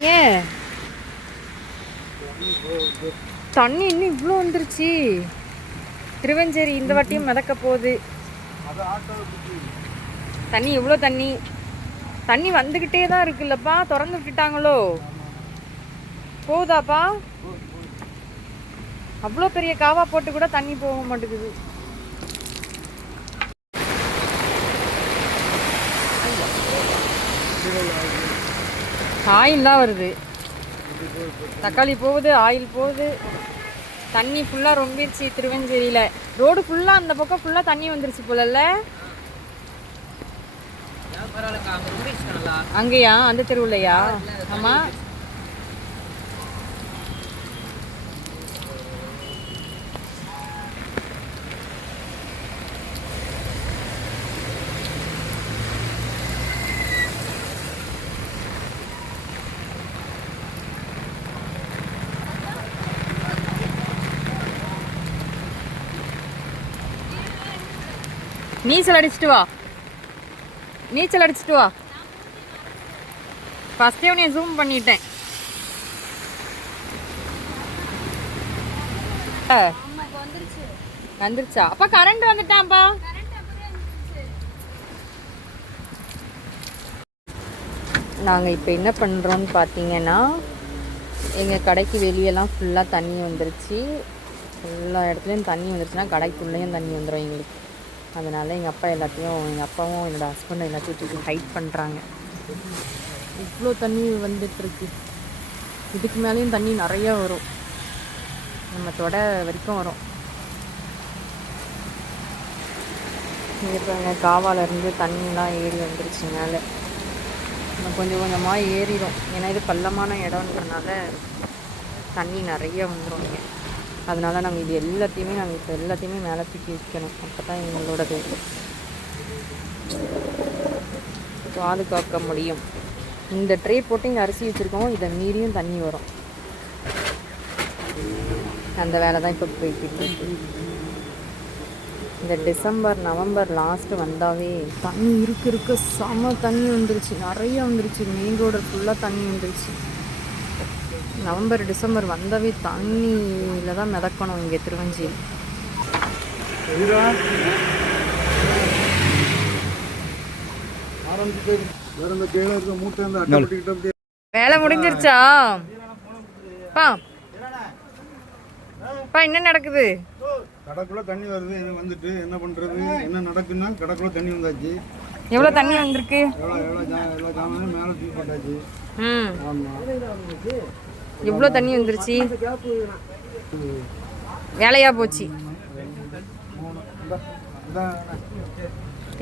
ஏன் தண்ணி இன்னும் இவ்வளோ வந்துருச்சு? திருவஞ்சேரி இந்த வாட்டியும் மிதக்க போகுது. தண்ணி எவ்வளோ தண்ணி தண்ணி வந்துக்கிட்டே தான் இருக்குல்லப்பா. திறந்து விட்டுட்டாங்களோ? போகுதாப்பா? அவ்வளோ பெரிய காவா போட்டு கூட தண்ணி போக மாட்டேங்குது. ஆயில் தான் வருது. தக்காளி போகுது, ஆயில் போகுது. தண்ணி ஃபுல்லாக ரொம்பிடுச்சு திருவஞ்சேரியில். ரோடு ஃபுல்லாக அந்த பக்கம் ஃபுல்லாக தண்ணி வந்துருச்சு போலல்ல? அங்கேயா? அந்த தெருவுலையா? ஆமாம். நீச்சல் அடிச்சுட்டு வா, நீச்சல் அடிச்சுட்டு வா. ஃபஸ்ட்டே உன்னை ஜூம் பண்ணிட்டேன். வந்துருச்சா? அப்பா கரண்ட் வந்துட்டான்ப்பா. நாங்கள் இப்போ என்ன பண்ணுறோன்னு பார்த்தீங்கன்னா, எங்கள் கடைக்கு வெளியெல்லாம் ஃபுல்லாக தண்ணி வந்துருச்சு. எல்லா இடத்துலையும் தண்ணி வந்துருச்சுன்னா கடைக்குள்ளேயும் தண்ணி வந்துடும் எங்களுக்கு. அதனால் எங்கள் அப்பா எல்லாத்தையும், எங்கள் அப்பாவும் என்னோடய ஹஸ்பண்டும் எல்லாத்தையும் தூக்கி ஹைட் பண்ணுறாங்க. இவ்வளோ தண்ணி வந்துட்டுருக்கு. இதுக்கு மேலேயும் தண்ணி நிறையா வரும், நம்ம தொட வரைக்கும் வரும். இங்கே காவாலேருந்து தண்ணிலாம் ஏறி வந்துருச்சு மேலே. நம்ம கொஞ்சம் கொஞ்சமாக ஏறிடும். ஏன்னா இது பள்ளமான இடம்ன்றனால தண்ணி நிறைய வந்துடும் இங்கே. அதனால் நாங்கள் இது எல்லாத்தையுமே இப்போ எல்லாத்தையுமே மேலே தூக்கி வைக்கணும். அப்போ தான் எங்களோடது பாதுகாக்க முடியும். இந்த ட்ரே போட்டு இங்கே அரிசி வச்சுருக்கோம். இதை மீறியும் தண்ணி வரும். அந்த வேலை தான் இப்போ போய்கிட்டு. இந்த டிசம்பர் நவம்பர் லாஸ்ட்டு வந்தாவே தண்ணி இருக்க செம தண்ணி வந்துருச்சு. நிறைய வந்துருச்சு. மெயின் ரோடு ஃபுல்லாக தண்ணி வந்துருச்சு. நவம்பர் டிசம்பர் வந்தாவே தண்ணியில் தான் மிதக்கணும் இங்கே திருவஞ்சேரி. வேலை முடிஞ்சிருச்சா? பா என்ன நடக்குது? கடக்குள்ள தண்ணி வருது. எனக்கு வந்துட்டு என்ன பண்றது? என்ன நடக்குன்னா கடக்குள்ள தண்ணி வந்தாச்சு. எவ்வளவு தண்ணி வந்திருக்கு? எவ்வளோ ஜாமான் மேலே தூக்கி போட்டாச்சு. எவ்வளோ தண்ணி வந்துருச்சு? வேலையா போச்சு.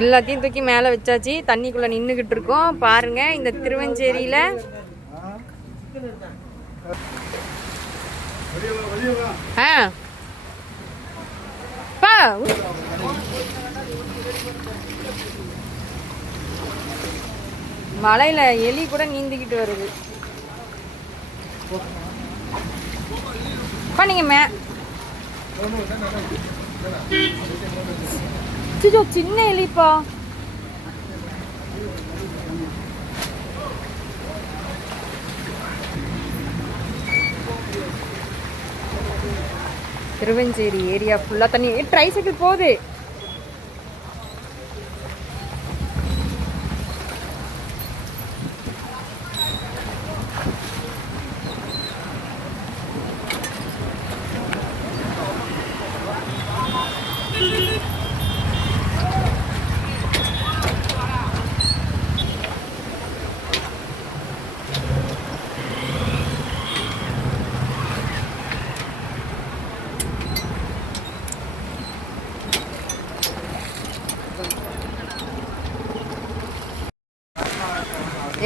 எல்லாத்தையும் தூக்கி மேலே வச்சாச்சு. தண்ணிக்குள்ளே நின்றுக்கிட்டு இருக்கோம். பாருங்க இந்த திருவஞ்சேரியில் மலையில் எலி கூட நீந்திக்கிட்டு வருது. நீங்க சின்ன எலிப்பா. திருவஞ்சேரி ஏரியா ஃபுல்லா தண்ணி. ட்ரை சைக்கிள் போகுது.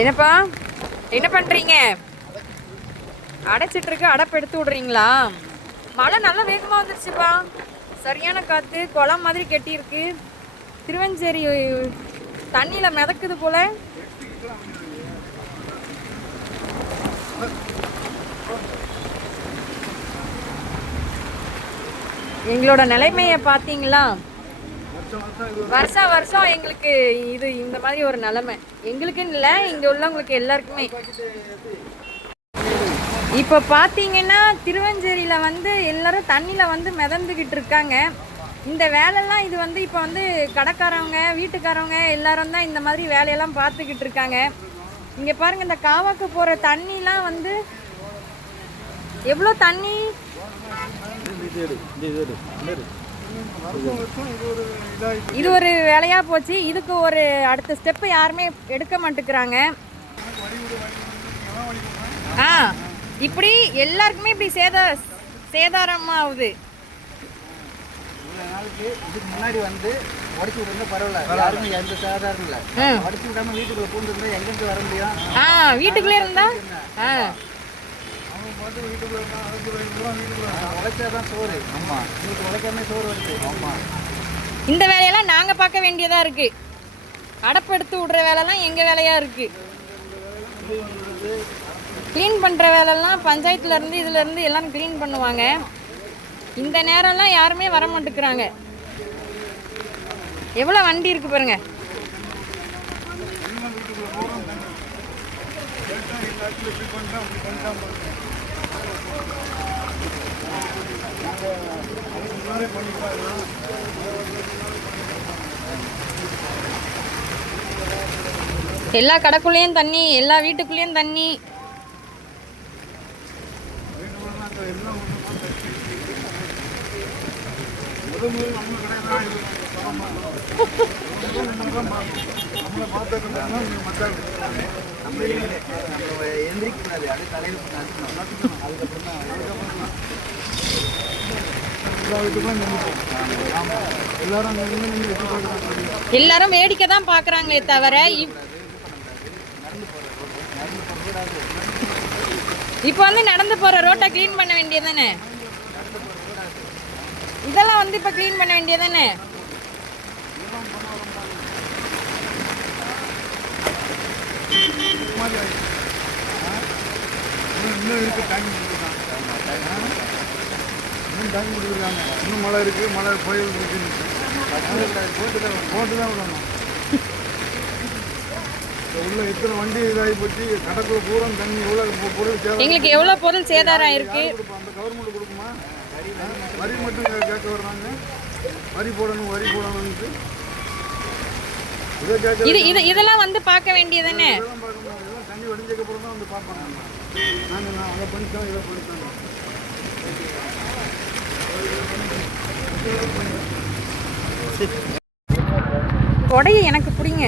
என்னப்பா என்ன பண்ணுறீங்க? அடைச்சிட்ருக்கு. அடைப்பு எடுத்து விட்றீங்களா? மழை நல்லா வேகமாக வந்துருச்சுப்பா. சரியான காற்று. குளம் மாதிரி கெட்டியிருக்கு. திருவஞ்சேரி தண்ணியில் மிதக்குது போல. எங்களோட நிலைமையை பார்த்தீங்களா? வருஷம் வருஷம் எங்களுக்கு இது இந்த மாதிரி ஒரு நிலைமை. எங்களுக்குன்னு இல்லை, இங்கே உள்ளவங்களுக்கு எல்லாருக்குமே. இப்போ பார்த்தீங்கன்னா திருவஞ்சேரியில் வந்து எல்லாரும் தண்ணியில் வந்து மிதந்துக்கிட்டு இருக்காங்க. இந்த வேலைலாம் இது வந்து இப்போ வந்து கடைக்காரவங்க வீட்டுக்காரவங்க எல்லாரும் தான் இந்த மாதிரி வேலையெல்லாம் பார்த்துக்கிட்டு இருக்காங்க. இங்கே பாருங்கள், இந்த காவாக்கு போகிற தண்ணிலாம் வந்து எவ்வளோ தண்ணி. இது ஒரு வேலையாக போச்சு. இதுக்கு ஒரு அடுத்த ஸ்டெப்பு யாருமே எடுக்க மாட்டேங்கிறாங்க. இப்படி எல்லாருக்குமே இப்படி சேதாரமாகுது. இதுக்கு முன்னாடி வந்து உடச்சி விட்டு பரவாயில்ல, யாருமே எந்த சேதாரம் இல்லை. உடச்சி விடாம வீட்டுக்குள்ள பூந்து இருந்தா எங்கிருந்து வர முடியும்? வீட்டுக்குள்ளே இருந்தா உழைச்சாதான் சோறு. ஆமா, இன்னைக்கு உழைக்காம சோறு வருது. ஆமா, இந்த வேலையெல்லாம் நாங்கள் பார்க்க வேண்டியதா இருக்கு. அடப்பு எடுத்து விடுற வேலைலாம் எங்கள் வேலையாக இருக்கு. க்ளீன் பண்ணுற வேலைலாம் பஞ்சாயத்துலேருந்து இதுலேருந்து எல்லாம் க்ளீன் பண்ணுவாங்க. இந்த நேரம்லாம் யாருமே வர மாட்டேங்கிறாங்க. எவ்வளோ வண்டி இருக்குது பாருங்க. எல்லா கடைக்குள்ளேயும் தண்ணி, எல்லா வீட்டுக்குள்ளேயும் தண்ணி. எல்லாரும் வேடிக்கை தான் பாக்குறாங்களே தவிர இப்ப வந்து நடந்து போற ரோட்டை கிளீன் பண்ண வேண்டியதானே. இதெல்லாம் வந்து இப்ப கிளீன் பண்ண வேண்டியதானே. இன்னும் மழை இருக்கு, மழை புயல் இருக்கு, போட்டு தான் விடணும். உள்ள இத்தனை வண்டி இதாகி போச்சு. கடற்கரை பூரா தண்ணி எவ்வளோ பொருள் எங்களுக்கு எவ்வளோ பொருள் சேதாரம் இருக்கு. அந்த கவர்மெண்ட் கொடுக்குமா? வரி மட்டும் கேட்க வர்றாங்க. வரி போடணும்னு இதெல்லாம் வந்து பார்க்க வேண்டியதானே. இதெல்லாம் தண்ணி வடிஞ்சதுக்கு அப்புறம் தான் வந்து பார்ப்பாங்க. நான் அதை பண்ணிட்டோம், இதை பண்ணிட்டோம். கொடையை எனக்கு பிடிங்க.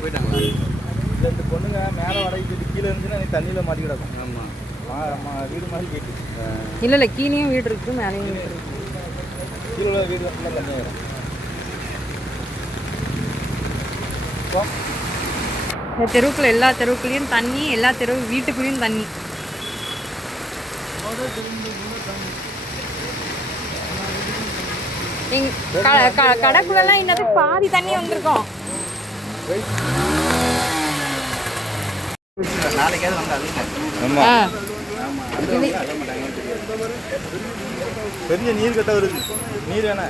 போயிட்டாங்களா? ரெண்டு பொண்ணுங்க மேலே வடைக்கு கீழே இருந்துச்சுன்னா நீ தண்ணியில் மாட்டி கிடக்கும். ஆமாம், வீடு மாதிரி கேட்டு இல்லை கீழேயும் வீடு இருக்கு, மேலேயும் வீடு இருக்கு. கீழே உள்ள வீடு ஃபுல்லாக தண்ணி வரும். இந்த தெருவுக்குள்ள எல்லா தெருவுக்குள்ளேயும் தண்ணி, எல்லா வீட்டுக்குள்ளேயும் தண்ணி. கடைக்குள்ளலாம் இன்னது பாதி தண்ணி வந்திருக்கோம். நாளைக்காவது வந்து பெரிய நீர் கட்ட வருது. நீர் வேணா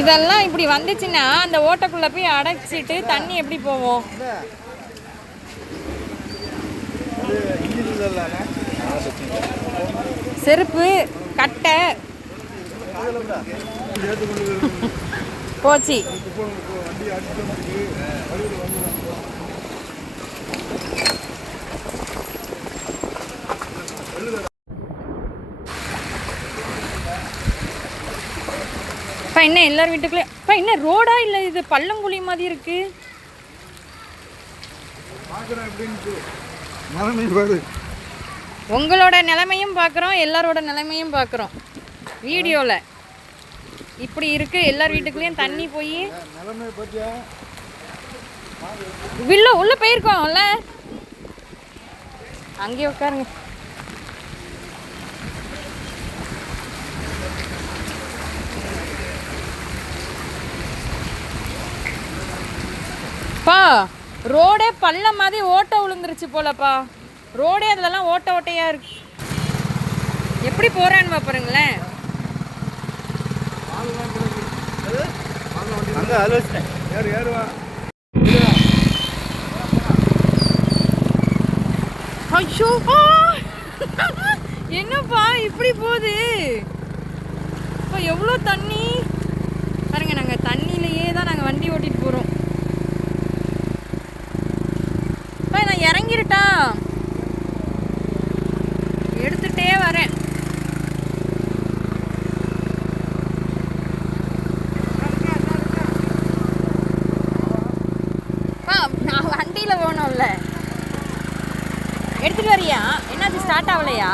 இதெல்லாம் இப்படி வந்துச்சுன்னா அந்த ஓட்டைக்குள்ள போய் அடைச்சிட்டு தண்ணி எப்படி போவோம்? செருப்பு கட்டை போச்சு. என்ன எல்லார் வீட்டுக்குள்ளே என்ன ரோடா இல்லை இது பள்ளங்குழி மாதிரி இருக்கு. உங்களோட நிலைமையும் பார்க்குறோம், எல்லாரோட நிலைமையும் பார்க்குறோம் வீடியோவில். இப்படி இருக்கு, எல்லார் வீட்டுக்குள்ளேயும் தண்ணி போய் உள்ள போயிருக்கோம்ல. அங்கேயே உட்காருங்க. பா ரோடே பள்ளம் மாதிரி ஓட்டை விழுந்துருச்சு போலப்பா. ரோடே அதுலலாம் ஓட்டையா இருக்கு. எப்படி போறான்னு பாருங்களேன். அங்கே அதில் வச்சுட்டேன். ஏறுவா. ஐயோ என்னப்பா இப்படி போகுது? இப்போ எவ்வளோ தண்ணி பாருங்க. நாங்கள் தண்ணியிலையே தான் நாங்கள் வண்டி ஓட்டிட்டு போகிறோம். இப்போ நான் இறங்கிருட்டா, எடுத்துகிட்டே வரேன். நான் வண்டியில் போகணும்ல, எடுத்துகிட்டு வரியா? என்னாச்சு, ஸ்டார்ட் ஆகலையா?